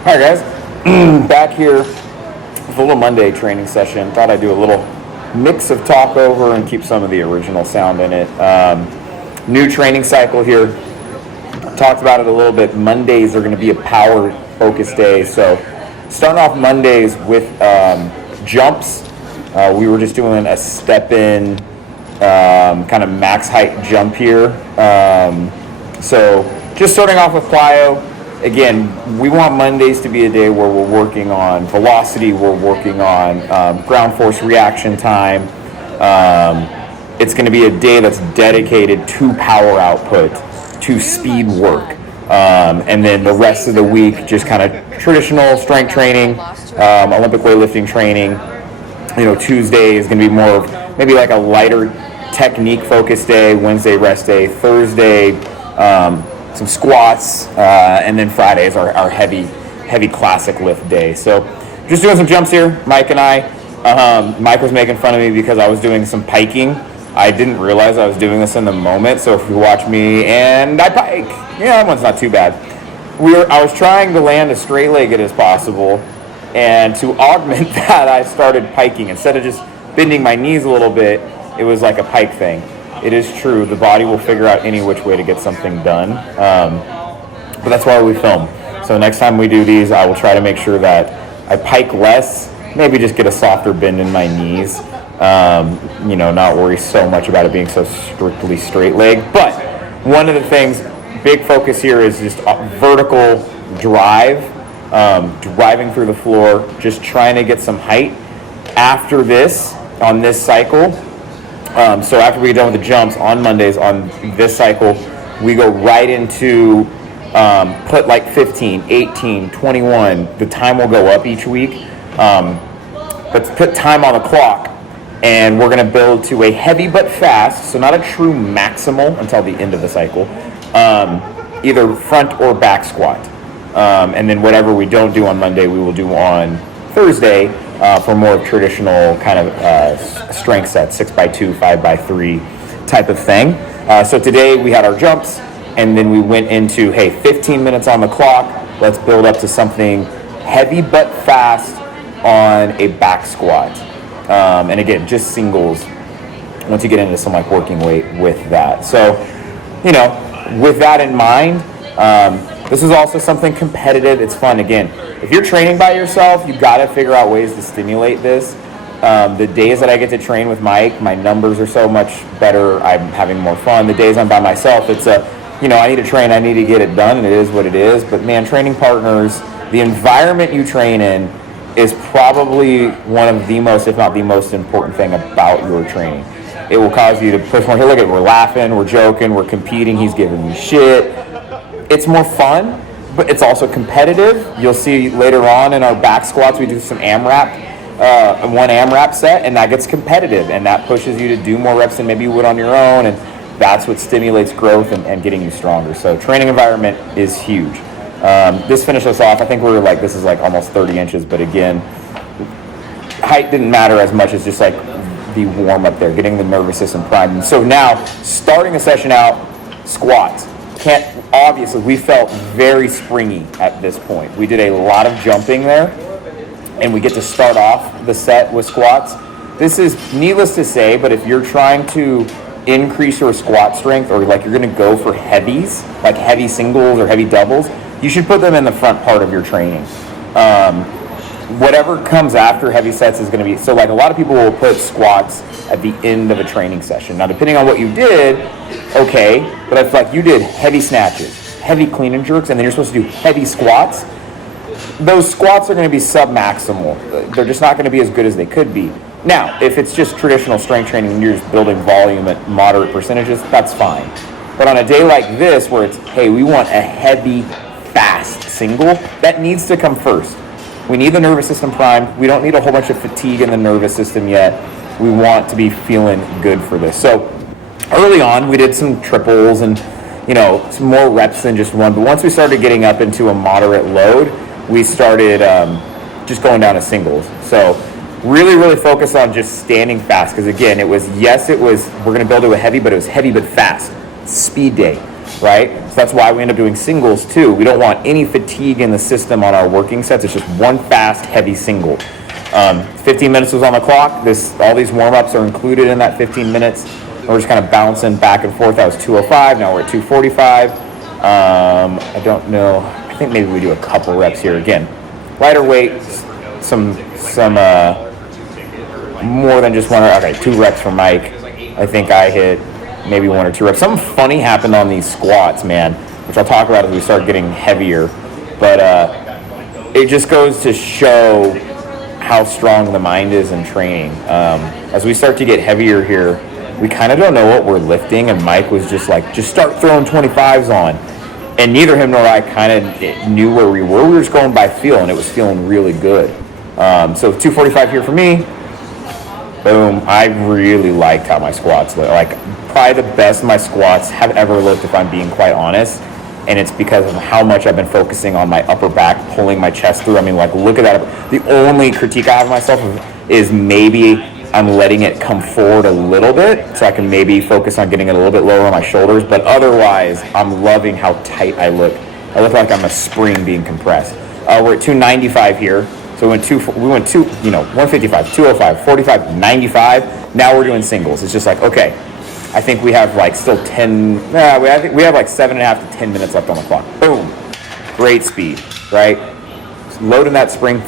All right, guys, back here with a little Monday training session. Thought I'd do a little mix of talk over and keep some of the original sound in it. New training cycle here. Talked about it a little bit. Mondays are going to be a power focus day. So starting off Mondays with jumps. We were just doing a step in kind of max height jump here. So just starting off with plyo. Again, we want Mondays to be a day where we're working on velocity, we're working on ground force reaction time. It's going to be a day that's dedicated to power output, to speed work. And then the rest of the week, just kind of traditional strength training, Olympic weightlifting training. You know, Tuesday is going to be more of maybe like a lighter technique focused day, Wednesday rest day, Thursday some squats, and then Friday is our heavy classic lift day. So just doing some jumps here, Mike and I. Mike was making fun of me because I was doing some piking. I didn't realize I was doing this in the moment, so if you watch me and I pike, that one's not too bad. I was trying to land as straight-legged as possible, and to augment that, I started piking. Instead of just bending my knees a little bit, it was like a pike thing. It is true, the body will figure out any which way to get something done, but that's why we film. So next time we do these, I will try to make sure that I pike less, maybe just get a softer bend in my knees, not worry so much about it being so strictly straight leg. But one of the things, big focus here is just vertical drive, driving through the floor, just trying to get some height. After this, on this cycle, so after we get done with the jumps on Mondays on this cycle, we go right into put like 15, 18, 21. The time will go up each week. But put time on the clock, and we're going to build to a heavy but fast, so not a true maximal until the end of the cycle, either front or back squat. And then whatever we don't do on Monday, we will do on Thursday. For more traditional kind of strength sets, 6x2, 5x3 type of thing. So today we had our jumps, and then we went into, 15 minutes on the clock. Let's build up to something heavy but fast on a back squat. And again, just singles once you get into some like working weight with that. So, with that in mind, this is also something competitive. It's fun. Again, if you're training by yourself, you've got to figure out ways to stimulate this. The days that I get to train with Mike, my numbers are so much better. I'm having more fun. The days I'm by myself, it's I need to train, I need to get it done, and it is what it is. But man, training partners, the environment you train in is probably one of the most, if not the most important thing about your training. It will cause you to push more. Here, look at it. We're laughing, we're joking, we're competing. He's giving me shit. It's more fun, but it's also competitive. You'll see later on in our back squats, we do some AMRAP, one AMRAP set, and that gets competitive, and that pushes you to do more reps than maybe you would on your own, and that's what stimulates growth and getting you stronger. So training environment is huge. This finished us off. I think we were like, this is like almost 30 inches, but again, height didn't matter as much as just like the warm up there, getting the nervous system primed. And so now, starting the session out, squats. Obviously, we felt very springy at this point. We did a lot of jumping there, and we get to start off the set with squats. This is needless to say, but if you're trying to increase your squat strength, or like you're going to go for heavies, like heavy singles or heavy doubles, you should put them in the front part of your training. Whatever comes after heavy sets is going to be, so like a lot of people will put squats at the end of a training session. Now, depending on what you did, okay, but if like you did heavy snatches, heavy clean and jerks, and then you're supposed to do heavy squats, those squats are going to be sub-maximal. They're just not going to be as good as they could be. Now, if it's just traditional strength training and you're just building volume at moderate percentages, that's fine. But on a day like this, where it's, we want a heavy, fast single, that needs to come first. We need the nervous system primed. We don't need a whole bunch of fatigue in the nervous system yet. We want to be feeling good for this. So early on, we did some triples and, some more reps than just one. But once we started getting up into a moderate load, we started just going down to singles. So really, really focused on just standing fast. Because again, we're going to build to a heavy, but it was heavy but fast. Speed day. right? So that's why we end up doing singles too. We don't want any fatigue in the system on our working sets. It's just one fast, heavy single. 15 minutes was on the clock. All these warm-ups are included in that 15 minutes. We're just kind of bouncing back and forth. That was 205. Now we're at 245. I don't know. I think maybe we do a couple reps here. Again, lighter weight, some more than just one. Okay, 2 reps for Mike. I think I hit maybe 1 or 2 reps. Something funny happened on these squats, man, which I'll talk about as we start getting heavier. But it just goes to show how strong the mind is in training. As we start to get heavier here, we kind of don't know what we're lifting, and Mike was just like, just start throwing 25s on. And neither him nor I kind of knew where we were. We were just going by feel, and it was feeling really good. So 245 here for me. Boom. I really liked how my squats look. Like, probably the best my squats have ever looked, if I'm being quite honest. And it's because of how much I've been focusing on my upper back, pulling my chest through. I mean, like, look at that. The only critique I have of myself is maybe I'm letting it come forward a little bit, so I can maybe focus on getting it a little bit lower on my shoulders. But otherwise, I'm loving how tight I look. I look like I'm a spring being compressed. We're at 295 here. So we went 155, 205, 45, 95. Now we're doing singles. It's just like, okay, I think we have like still 10, I think we have like 7.5 to 10 minutes left on the clock. Boom. Great speed, right? Just loading that spring,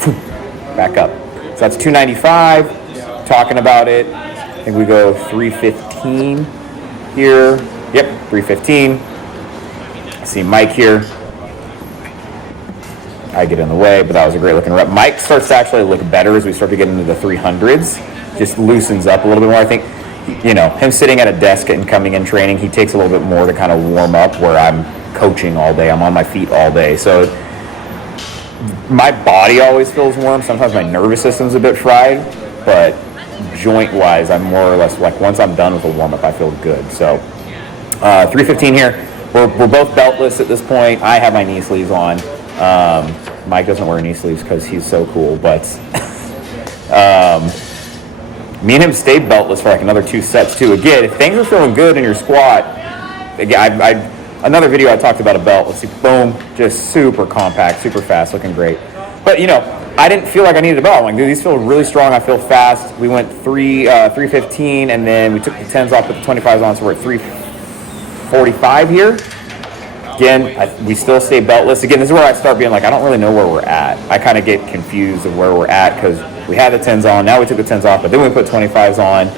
back up. So that's 295. Talking about it. I think we go 315 here. Yep, 315. I see Mike here. I get in the way, but that was a great looking rep. Mike starts to actually look better as we start to get into the 300s. Just loosens up a little bit more. I think, him sitting at a desk and coming in training, he takes a little bit more to kind of warm up, where I'm coaching all day. I'm on my feet all day. So my body always feels warm. Sometimes my nervous system's a bit fried, but joint-wise, I'm more or less like, once I'm done with a warm-up, I feel good. So 315 here. We're both beltless at this point. I have my knee sleeves on. Mike doesn't wear knee sleeves because he's so cool, but me and him stayed beltless for like another 2 sets too. Again, if things are feeling good in your squat, again, another video I talked about a belt. Let's see, boom, just super compact, super fast, looking great. But I didn't feel like I needed a belt. I'm like, dude, these feel really strong. I feel fast. We went 315, and then we took the 10s off, put the 25s on, so we're at 345 here. Again, we still stay beltless. Again, this is where I start being like, I don't really know where we're at. I kind of get confused of where we're at because we had the 10s on. Now we took the 10s off, but then we put 25s on.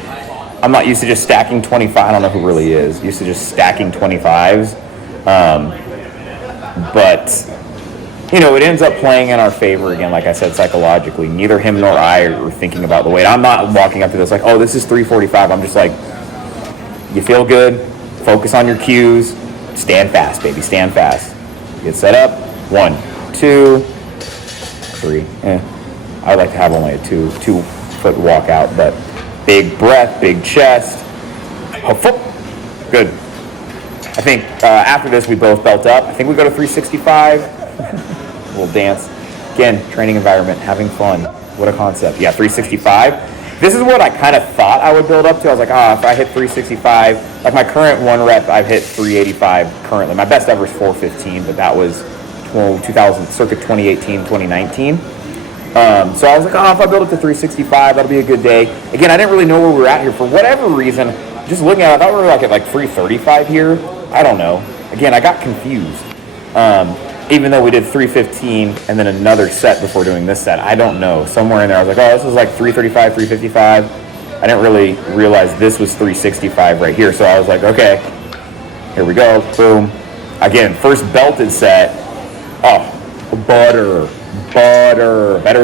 I'm not used to just stacking 25. I don't know who really is. Used to just stacking 25s. But it ends up playing in our favor again, like I said, psychologically. Neither him nor I are thinking about the weight. I'm not walking up to this like, oh, this is 345. I'm just like, you feel good, focus on your cues, stand fast, baby, stand fast. Get set up, 1, 2, 3. I like to have only a 2-foot walkout, but big breath, big chest. Good. I think after this, we both belt up. I think we go to 365. Little dance. Again, training environment, having fun. What a concept. Yeah, 365. This is what I kind of thought I would build up to. I was like, if I hit 365, like my current 1 rep, I've hit 385 currently. My best ever is 415, but that was 2000, circa 2018, 2019. So I was like, if I build up to 365, that'll be a good day. Again, I didn't really know where we were at here. For whatever reason, just looking at it, I thought we were like at like 335 here. I don't know. Again, I got confused. Even though we did 315 and then another set before doing this set, I don't know. Somewhere in there, I was like, this is like 335, 355. I didn't really realize this was 365 right here. So I was like, okay, here we go. Boom. Again, first belted set. Better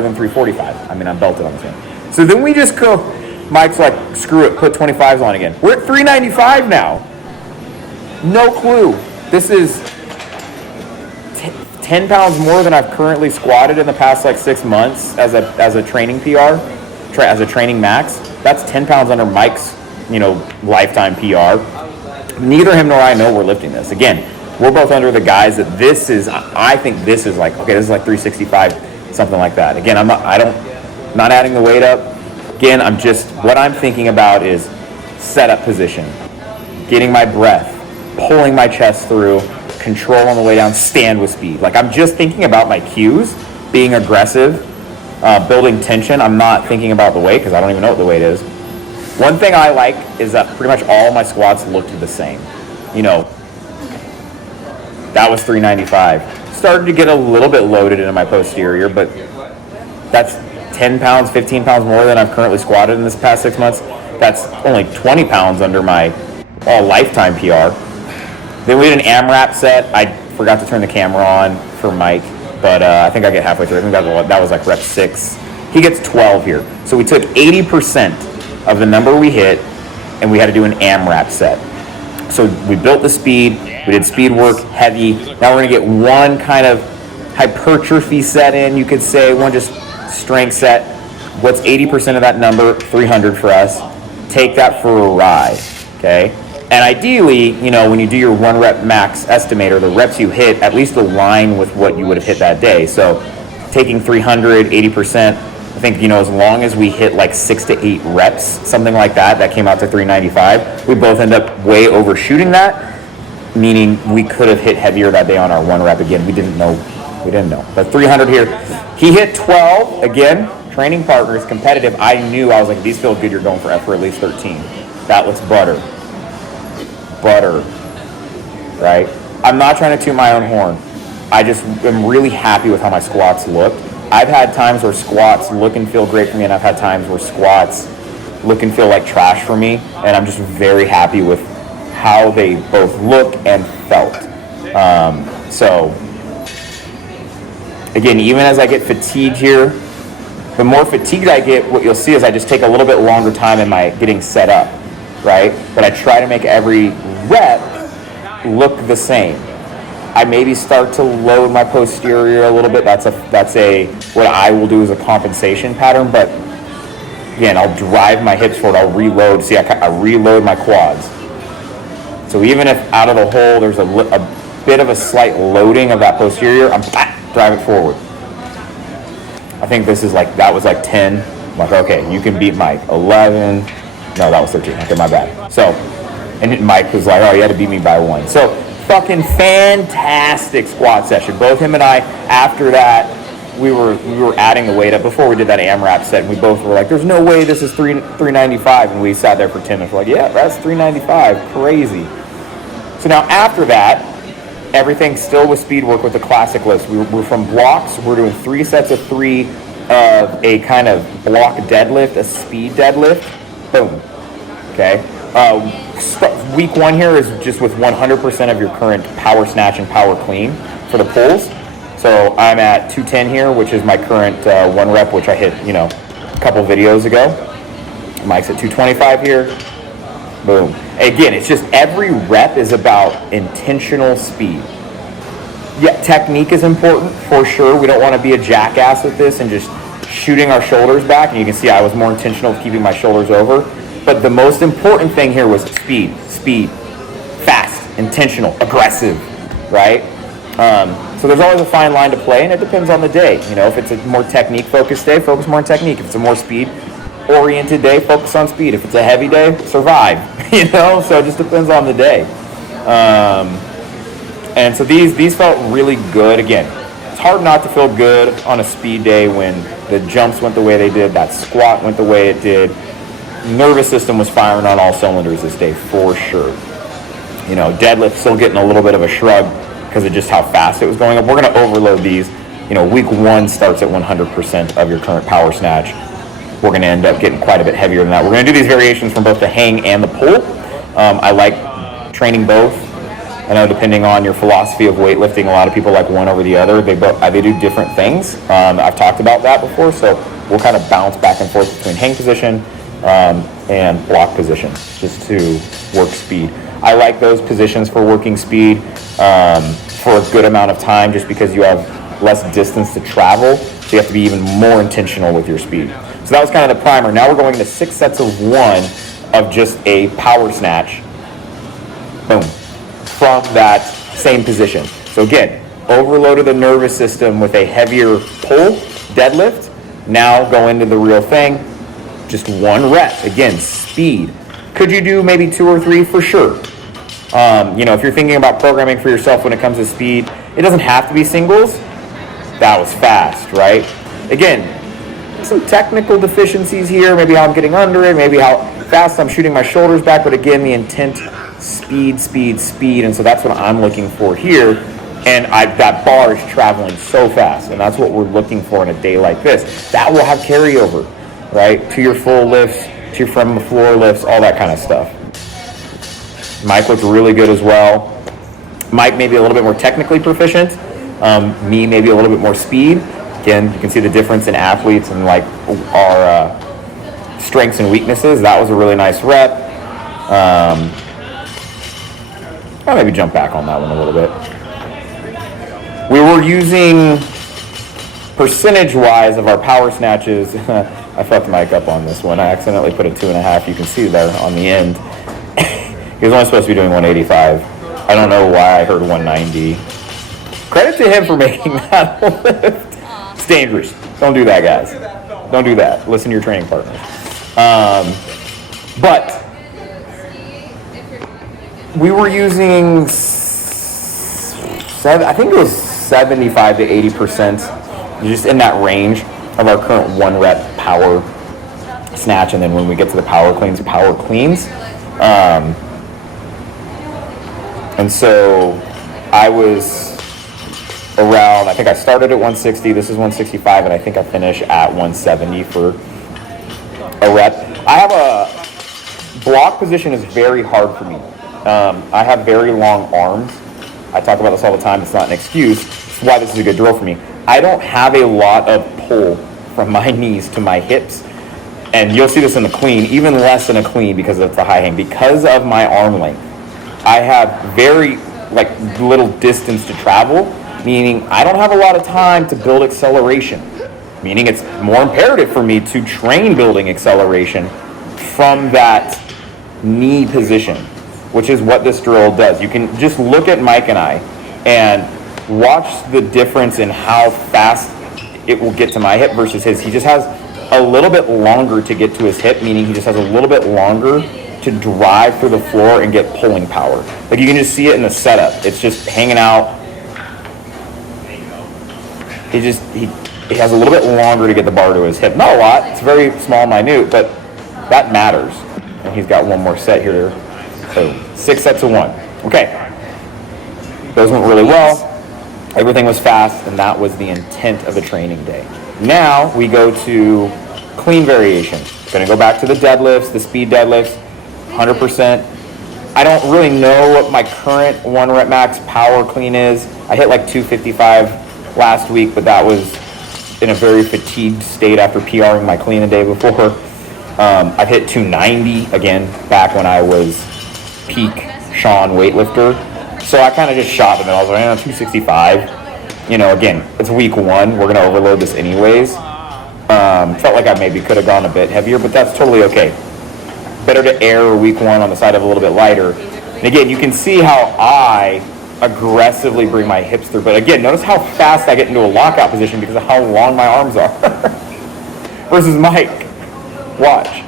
than 345. I mean, I'm belted on this one. So then we just go, Mike's like, screw it, put 25s on again. We're at 395 now. No clue. This is 10 pounds more than I've currently squatted in the past like 6 months as a training PR, as a training max. That's 10 pounds under Mike's, lifetime PR. Neither him nor I know we're lifting this. Again, we're both under the guise that I think this is like, okay, this is like 365, something like that. Again, not adding the weight up. Again, what I'm thinking about is setup position, getting my breath, pulling my chest through, control on the way down, stand with speed. Like, I'm just thinking about my cues, being aggressive, building tension. I'm not thinking about the weight because I don't even know what the weight is. One thing I like is that pretty much all my squats looked the same. You know, that was 395. Started to get a little bit loaded into my posterior, but that's 10 pounds, 15 pounds more than I've currently squatted in this past 6 months. That's only 20 pounds under my lifetime PR. Then we did an AMRAP set. I forgot to turn the camera on for Mike, but I think I get halfway through. I think that was like rep 6. He gets 12 here. So we took 80% of the number we hit, and we had to do an AMRAP set. So we built the speed, we did speed work, heavy. Now we're gonna get one kind of hypertrophy set in, you could say, one just strength set. What's 80% of that number? 300 for us. Take that for a ride, okay? And ideally, you know, when you do your 1 rep max estimator, the reps you hit at least align with what you would have hit that day. So taking 300, 80%, I think, you know, as long as we hit like 6 to 8 reps, something like that, that came out to 395. We both end up way overshooting that, meaning we could have hit heavier that day on our 1 rep. Again, we didn't know. But 300 here. He hit 12, again, training partners, competitive. I knew, I was like, these feel good, you're going for at least 13. That looks butter, right? I'm not trying to toot my own horn. I just am really happy with how my squats looked. I've had times where squats look and feel great for me, and I've had times where squats look and feel like trash for me, and I'm just very happy with how they both look and felt. So, again, even as I get fatigued here, the more fatigued I get, what you'll see is I just take a little bit longer time in my getting set up, right? But I try to make every rep look the same. I maybe start to load my posterior a little bit. That's what I will do as a compensation pattern. But again, I'll drive my hips forward. I'll reload. See, I reload my quads. So even if out of the hole there's a bit of a slight loading of that posterior, I'm drive it forward. I think this is like, that was like 10. I'm like, okay, you can beat Mike. 11. No, that was 13. Okay, my bad. So, and Mike was like, oh, you had to beat me by 1. So, fucking fantastic squat session. Both him and I, after that, we were adding the weight up before we did that AMRAP set, and we both were like, there's no way this is 395, and we sat there for 10 minutes. We're like, yeah, that's 395, crazy. So now after that, everything still with speed work with the classic list. We're from blocks. We're doing 3 sets of 3 of a kind of block deadlift, a speed deadlift. Boom. Okay. Week 1 here is just with 100% of your current power snatch and power clean for the pulls. So I'm at 210 here, which is my current 1 rep, which I hit, you know, a couple videos ago. Mike's at 225 here. Boom. Again, it's just every rep is about intentional speed. Yeah, technique is important for sure. We don't want to be a jackass with this and just shooting our shoulders back. And you can see I was more intentional with keeping my shoulders over. But the most important thing here was speed, fast, intentional, aggressive, right? So there's always a fine line to play, and it depends on the day. You know, if it's a more technique-focused day, focus more on technique. If it's a more speed-oriented day, focus on speed. If it's a heavy day, survive. You know, so it just depends on the day. And so these felt really good. Again, it's hard not to feel good on a speed day when the jumps went the way they did, that squat went the way it did. Nervous system was firing on all cylinders this day for sure. You know, deadlift still getting a little bit of a shrug because of just how fast it was going up. We're going to overload these. You know, week 1 starts at 100% of your current power snatch. We're going to end up getting quite a bit heavier than that. We're going to do these variations from both the hang and the pull. I like training both. I know depending on your philosophy of weightlifting, a lot of people like one over the other. They do different things. I've talked about that before, so we'll kind of bounce back and forth between hang position and block position just to work speed. I like those positions for working speed for a good amount of time just because you have less distance to travel, so you have to be even more intentional with your speed. So that was kind of the primer. Now we're going to 6 sets of 1 of just a power snatch. Boom. From that same position. So again, overloaded the nervous system with a heavier pull, deadlift. Now go into the real thing. Just 1 rep. Again, speed. Could you do maybe 2 or 3? For sure. If you're thinking about programming for yourself when it comes to speed, it doesn't have to be singles. That was fast, right? Again, some technical deficiencies here, maybe how I'm getting under it, maybe how fast I'm shooting my shoulders back, but again, the intent, speed, and so that's what I'm looking for here. And that bar is traveling so fast, and that's what we're looking for in a day like this. That will have carryover, right, to your full lifts, to your from the floor lifts, all that kind of stuff. Mike looks really good as well. Mike maybe a little bit more technically proficient. Me maybe a little bit more speed. Again, you can see the difference in athletes and like our strengths and weaknesses. That was a really nice rep. I'll maybe jump back on that one a little bit. We were using percentage-wise of our power snatches. I fucked Mike up on this one. I accidentally put a 2.5. You can see there on the end. He was only supposed to be doing 185. I don't know why I heard 190. Credit to him for making that lift. It's dangerous. Don't do that, guys. Don't do that. Listen to your training partners. But we were using, I think it was 75 to 80%, just in that range of our current 1 rep power snatch. And then when we get to the power cleans. And so I was around, I think I started at 160, this is 165, and I think I finish at 170 for a rep. I have a block position is very hard for me. I have very long arms. I talk about this all the time. It's not an excuse. It's why this is a good drill for me. I don't have a lot of pull from my knees to my hips. And you'll see this in the clean, even less in a clean because it's a high hang. Because of my arm length, I have very little distance to travel, meaning I don't have a lot of time to build acceleration, meaning it's more imperative for me to train building acceleration from that knee position, which is what this drill does. You can just look at Mike and I and watch the difference in how fast it will get to my hip versus his. He just has a little bit longer to get to his hip, meaning he just has a little bit longer to drive through the floor and get pulling power. Like you can just see it in the setup. It's just hanging out. He has a little bit longer to get the bar to his hip. Not a lot. It's very small, minute, but that matters. And he's got one more set here. So 6 sets of 1. Okay. Those went really well. Everything was fast, and that was the intent of a training day. Now we go to clean variation. Going to go back to the deadlifts, the speed deadlifts, 100%. I don't really know what my current 1 rep max power clean is. I hit like 255 last week, but that was in a very fatigued state after PRing my clean the day before. I've hit 290 again back when I was peak Sean weightlifter. So I kind of just shot them and I was like, 265. Again, it's week 1. We're going to overload this anyways. Felt like I maybe could have gone a bit heavier, but that's totally okay. Better to err week 1 on the side of a little bit lighter. And again, you can see how I aggressively bring my hips through. But again, notice how fast I get into a lockout position because of how long my arms are. Versus Mike. Watch.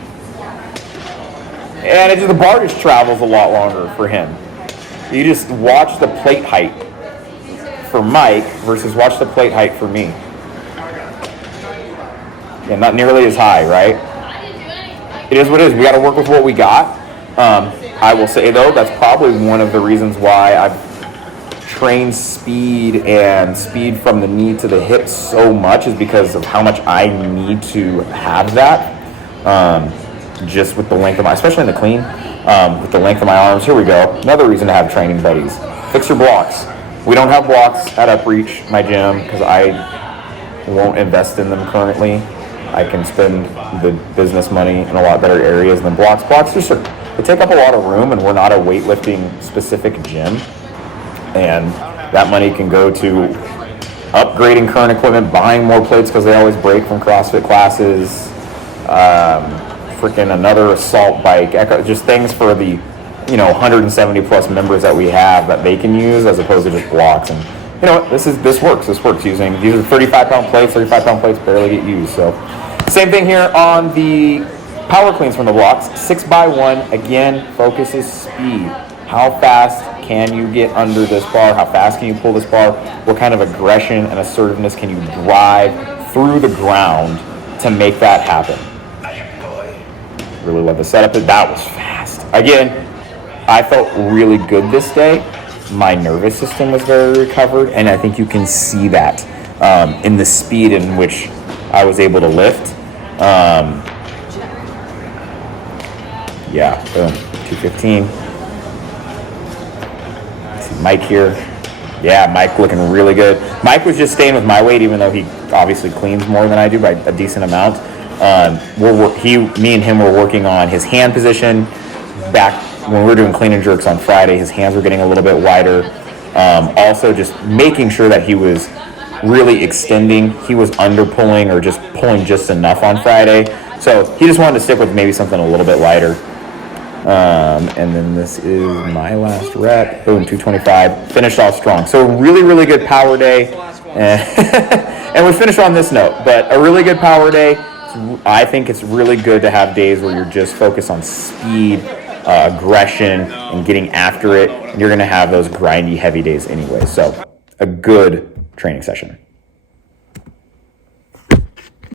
And the bar just travels a lot longer for him. You just watch the plate height for Mike versus watch the plate height for me. Yeah, not nearly as high, right? It is what it is. We got to work with what we got. I will say, though, that's probably one of the reasons why I've trained speed from the knee to the hip so much is because of how much I need to have that. Just with the length of especially in the clean, with the length of my arms. Here we go. Another reason to have training buddies. Fix your blocks. We don't have blocks at Upreach, my gym, because I won't invest in them currently. I can spend the business money in a lot better areas than blocks. Blocks they take up a lot of room, and we're not a weightlifting specific gym. And that money can go to upgrading current equipment, buying more plates because they always break from CrossFit classes, freaking another assault bike, just things for the 170 plus members that we have that they can use as opposed to just blocks. And this works using these are 35-pound plates. 35-pound plates barely get used. So same thing here on the power cleans from the blocks. 6x1 again, focus is speed. how fast can you get under this bar? How fast can you pull this bar? What kind of aggression and assertiveness can you drive through the ground to make that happen? Really love the setup. That was fast. Again, I felt really good this day. My nervous system was very recovered, and I think you can see that in the speed in which I was able to lift. Yeah, boom, 215. See Mike here. Yeah, Mike looking really good. Mike was just staying with my weight, even though he obviously cleans more than I do by a decent amount. Me and him were working on his hand position. Back when we were doing clean and jerks on Friday, his hands were getting a little bit wider. Also, just making sure that he was really extending. He was under pulling or just pulling just enough on Friday. So he just wanted to stick with maybe something a little bit lighter. And then this is my last rep. Boom, 225. Finished off strong. So really, really good power day. And we finished on this note, but a really good power day. I think it's really good to have days where you're just focused on speed, aggression, and getting after it. You're going to have those grindy, heavy days anyway. So a good training session.